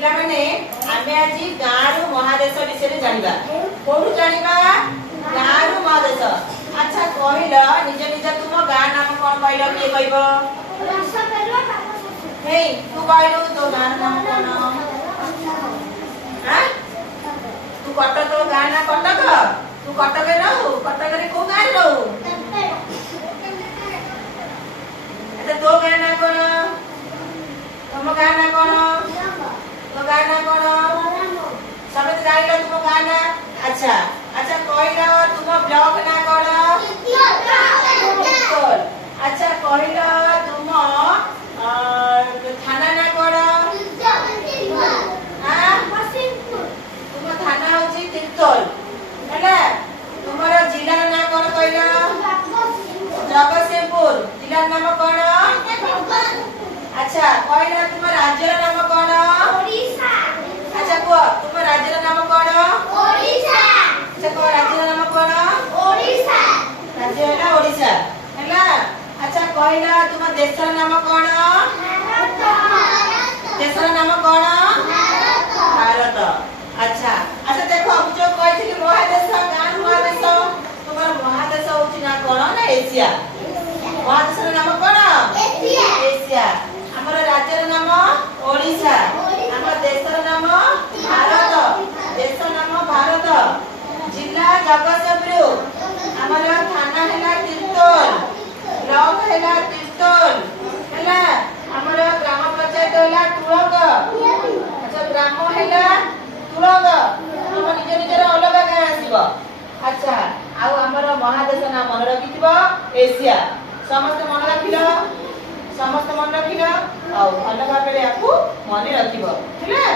पिला माने आमे आज गाँव महादेश विषय जानिबा कोठु जानिबा गाँव महादेश। अच्छा कहल निज निज तुम गाँ नाम कौन कहल किए कहबो हे तू कहलु तो गाँ नाम कौन हां तू कटक तो गाँ ना कटक तू कटक रहू कटक रे को गाँ रहू अच्छा तो गाँ ना कौन तुम गाँ ना कौन तो गाँ ना कौन समझ जाइलो तुम गाँ ना। अच्छा अच्छा कहल तुम ब्लॉक ना कौन अच्छा कहल तुम थाना ना कौन तुम थाना होची तीर्तोल हैला तुमर जिला ना कौन कहल जगतसिंहपुर जिला नाम कौन। अच्छा कहल तुम राज्य नाम कौन अच्छा को तुम राज्य नाम कौन अच्छा को राज्य नाम कौन राज्य है ओडिशा हैला। अच्छा कहल तुम देशर नाम कौन देशर नाम कौन भारत। अच्छा अच्छा देखो अब जो कहथि महादेश गाँ महादेश तुमर महादेश होची ना कौन ना एशिया महादेशर नाम कौन एशिया हमर राज्यर नाम ओडिशा हमर देशर नाम भारत देशर नाम भारत जिला जगतसिंहपुर हमर थाना हैला तीर्तोल ब्लॉक हैला तीर्तोल हैला हमर ग्राम पंचायत हैला तुरंग। अच्छा ग्राम हैला तुरंग हम निज निजर अलग गाँ आसीबो। अच्छा आउ हमर महादेश नाम मन रखिथिबो एशिया समस्त मन रखिलो समस्त मन रखिलो आ भल भाबरे याकू मन रखिबो ठीक है।